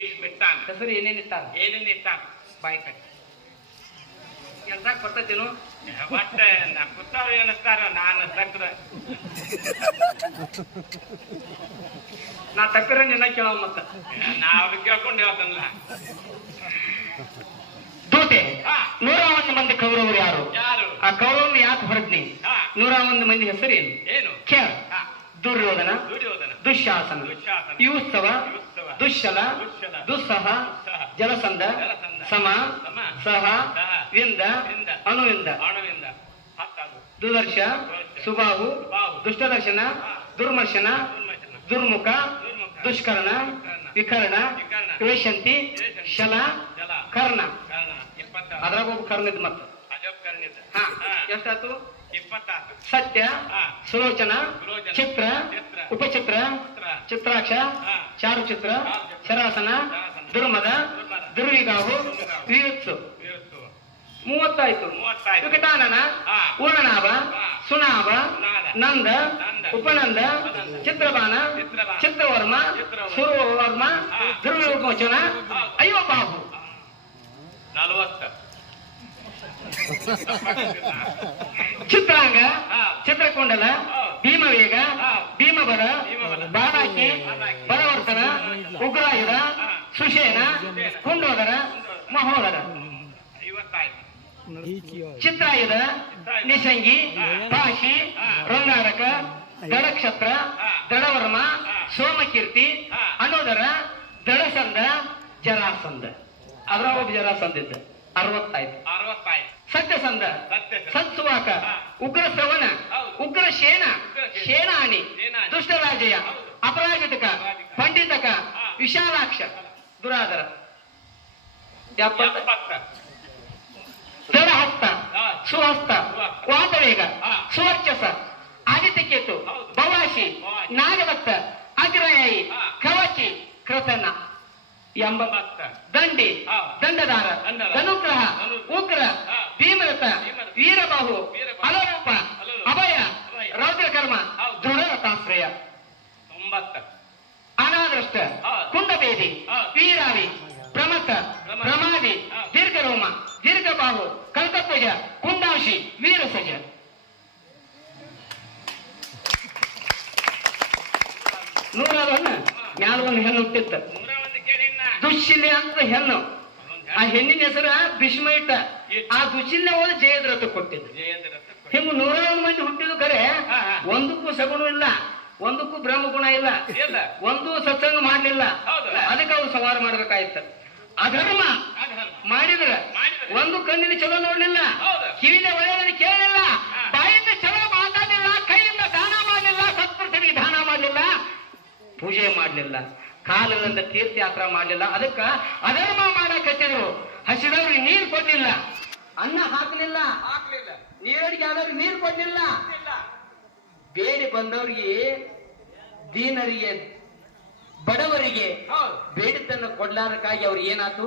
ಬಿಟ್ಟಾನ ಹೆಸರು ಏನೇನಿಟ್ಟಾರ ಏನೇನು ಇಟ್ಟಾನ ಬಾಯಿ ಕಟ್ಟಿ ಕೆಲ್ಸಕ್ಕೆ ಬರ್ತದೇನು ಒಟ್ಟ ನಾ ಕುತ್ತಾರ ಏನಿಸ್ತಾರ ನಾನು ತಕ್ರ ನಾ ತಪ್ಪಿರ ನಿನ್ನ ಕೇಳೋ ಮತ್ತ ನಾವು ಕೇಳ್ಕೊಂಡು ಹೇಳ್ತನಲ್ಲ ದೂತೆ 101 ಮಂದಿ ಕೌರವರು ಯಾರು ಯಾರು ಆ ಕೌರವನು ಯಾಕೆ ಹೊರದ್ನಿ ಹಾ 101 ಮಂದಿ ಹೆಸರೇನು ಏನು ಕೇಳ ಹಾ ದುರ್ಯೋಧನ ದುರ್ಯೋಧನ ದುಶ್ಯಾಸನ ದುಶ್ಯಾಸನ ಯೂತ್ಸವ ಯುತ್ಸವ ದುಶ್ಶಲ ದುಶ್ಶಲ ದುಸ್ಸಹ ದುಸ್ಸಹ ಜಲಸಂಧ ಜಲಸಂಧ ಸಮ ಸಮ ಸಹ ಸಹ ವಿಂದ ವಿಂದ ಅಣುವಿಂದ ಅಣುವಿಂದ ಹತ್ತಾದು ದುದರ್ಶ ಸುಬಾಹು ಸುಬಾಹು ದುಷ್ಟದರ್ಶನ ದುರ್ಮರ್ಶನ ದುರ್ಮಶನ ದುರ್ಮುಖ ದುರ್ಮುಖ ದುಷ್ಕರ್ಣ ವಿಕರ್ಣ ವಿಕರ್ಣ ವೇಷಂತಿ ಶಲ ಜಲ ಕರ್ಣ ಕಾರಣ 26 ಅದ್ರಾಗ ಒಬ್ಬ ಕರ್ಣದ ಮತ್ತ ಅಜಬ್ ಕರ್ಣಿದ ಹಾ ಎಷ್ಟಾತು 26 ಸತ್ಯ ಹಾ ಸುಲೋಚನ ಸುಲೋಚನ ಚಿತ್ರ ಚಿತ್ರ ಉಪಚಿತ್ರ ಚಿತ್ರ ಚಿತ್ರಾಕ್ಷ ಹಾ ಚಾರುಚಿತ್ರ ಚಾರುಚಿತ್ರ ಶರಾಸನ ಶರಾಸನ ದುರ್ಮದ ದುರ್ಮದ ದುರ್ವಿಗಾಹು ದುರ್ವಿಗಾಹು ವಿಯುತ್ಸು ವೀರತ್ವ 30 ಆಯ್ತು 30 ಆಯ್ತು. ವಿಕಟಾನನ ಹಾ ಪೂರ್ಣನಾಭ ಹಾ ಸುನಾಭ ಸುನಾದ ನಂದ ನಂದ ಉಪನಂದ ಉಪನಂದ ಚಿತ್ರಬಾನ ಚಿತ್ರಬಾನ ಚಿತ್ರವರ್ಮ ಚಿತ್ರವರ್ಮ ಸುರವರ್ಮ ಹಾ ದುರ್ವಿಮೋಚನ ಹೌದು. ಅಯ್ಯೋ ಬಾಹು 40 ಚಿತ್ರಾಂಗ ಹಾ ಚಿತ್ರಕುಂಡಲ ಹಾ ಭೀಮವೇಗ ಹಾ ಭೀಮಬಲ ಭೀಮಬಲ ಬಾಣಾಕಿ ಬಾಣಾಕಿ ಬಲವರ್ತನ ಉಗ್ರಾಯುಧ ಹಾ ಸುಷೇನ ಕುಂಡೋದರ ಮಹೋದರ 50 ಆಯ್ತು ಚಿತ್ರಾಯುಧ ನಿಶಂಗಿ ಪಾಶಿ ರಂಗಾರಕ ದಡಕ್ಷತ್ರ ದಡವರ್ಮ ಸೋಮಕೀರ್ತಿ ಹಾ ಅನ್ನೋದರ ದಡಸಂದ ಜರಾಸಂದ ಅದರ ಒಬ್ಬ ಜರಾಸಂದ ಇದ್ದ 60 ಆಯ್ತು 60 ಆಯ್ತು ಸತ್ಯಸಂದ ಸತ್ಯ ಸತ್ಸುವಾಕ ಹಾ. ಉಗ್ರ ಶ್ರವಣ ಹೌದು. ಉಗ್ರ ಶೇನ ಉಗ್ರಶೇನ. ಶೇನಾನಿ ಶೇನಾನಿ. ದುಷ್ಟರಾಜಯ ಹೌದು. ಅಪರಾಜಿತಕ ಅಪರಾಜಿತ. ಪಂಡಿತಕ ಹಾ. ವಿಶಾಲಾಕ್ಷ ದುರಾದರ 70 70 ದಡಹಸ್ತ ಹಾ ಸುಹಸ್ತ ಸುಹಸ್ತ. ವಾತವೇಗ ಹಾ. ಸುವರ್ಚಸ ಆದಿತ್ಯಕೇತು ಹೌದು. ಭವಾಶಿ ಭವಾಶಿ. ನಾಗದತ್ತ ಅಗ್ರಯಾಯಿ ಹಾ. ಕವಚಿ ಕೃತನ 80 80 ದಂಡಿ ಹಾ. ದಂಡದಾರ ದಂಡದಾರ. ಧನುಗ್ರಹ ಧನುಗ್ರಹ. ಉಗ್ರ ಹಾ. ಭೀಮರಥ ಭೀಮರಥ. ವೀರಬಾಹು ವೀರಬಾಹು. ಅಲರೂಪ ಅಲರೂಪ. ಅಭಯ ಅಭಯ. ರೌದ್ರಕರ್ಮ ಹೌದು. ದೃಢರಥಾಶ್ರಯ 90 ಅನಾದೃಷ್ಟ ಹಾ. ಕುಂಡಬೇದಿ ಹಾ. ವೀರಾವಿ ಪ್ರಮಥ ಪ್ರಮಥ. ಪ್ರಮಾದಿ ಹಾ. ದೀರ್ಘರೋಮ ದೀರ್ಘಬಾಹು ಕಲ್ಕತ್ವಜ ಕುಂದಾಂಶಿ ವೀರಸಜ 101 ಮ್ಯಾಲ ಒಂದು ಹೆಣ್ಣು ಹುಟ್ಟಿತ್ತ 101 ಕೇಳಿನ ದುಶ್ಶಿಲೆ ಅಂತ ಹೆಣ್ಣು ಆ ಹೆಣ್ಣಿನ ಹೆಸರ ಭೀಷ್ಮ ಇಟ್ಟ ಆ ದುಶ್ಶಿಲೆ ಹೋದ ಜಯದ್ರಥ ಕೊಟ್ಟಿದ್ದು ಜಯೇಂದ್ರ ಹಿಂಗ 101 ಮಂದಿ ಹುಟ್ಟಿದ ಕರೆ ಹಾ, ಹಾ. ಒಂದಕ್ಕೂ ಸಗುಣ ಇಲ್ಲ ಒಂದಕ್ಕೂ ಬ್ರಹ್ಮಗುಣ ಇಲ್ಲ ಇಲ್ಲ ಒಂದು ಸತ್ಸಂಗ ಮಾಡ್ಲಿಲ್ಲ ಹೌದು. ಅದಕ್ಕೆ ಅವ್ರು ಸಂಹಾರ ಮಾಡ್ಬೇಕಾಯ್ತ ಅಧರ್ಮ ಅಧರ್ಮ ಮಾಡಿದ್ರ ಮಾಡಿದ್ರೆ. ಒಂದು ಕಣ್ಣಿನ ಚಲೋ ನೋಡ್ಲಿಲ್ಲ ಹೌದು. ಕಿವಿನ ಒಳ್ಳೆಯದನ್ನು ಕೇಳಲಿಲ್ಲ ಹಾ. ಬಾಯಿಂದ ಚಲೋ ಮಾತಾಡಲಿಲ್ಲ ಕೈಯಿಂದ ದಾನ ಮಾಡಲಿಲ್ಲ ಸತ್ಪುರುಷರಿಗೆ ದಾನ ಮಾಡಲಿಲ್ಲ ಪೂಜೆ ಮಾಡಲಿಲ್ಲ ಕಾಲದಿಂದ ತೀರ್ಥಯಾತ್ರೆ ಮಾಡಲಿಲ್ಲ ಅದಕ್ಕ ಅಧರ್ಮ ಮಾಡಕತ್ತಿದ್ರು ಹಸಿದವ್ರಿಗೆ ನೀರು ಕೊಡ್ಲಿಲ್ಲ ಅನ್ನ ಹಾಕಲಿಲ್ಲ ಹಾಕ್ಲಿಲ್ಲ ನೀರಡಿಗೆ ಆದವ್ರಿಗೆ ನೀರು ಕೊಡ್ಲಿಲ್ಲ ಇಲ್ಲ ಬೇಡಿ ಬಂದವರಿಗೆ ದೀನರಿಗೆ ಬಡವರಿಗೆ ಹೌದು ಬೇಡಿದ್ದನ್ನು ಕೊಡ್ಲಾರಕ್ಕಾಗಿ ಅವ್ರು ಏನಾತು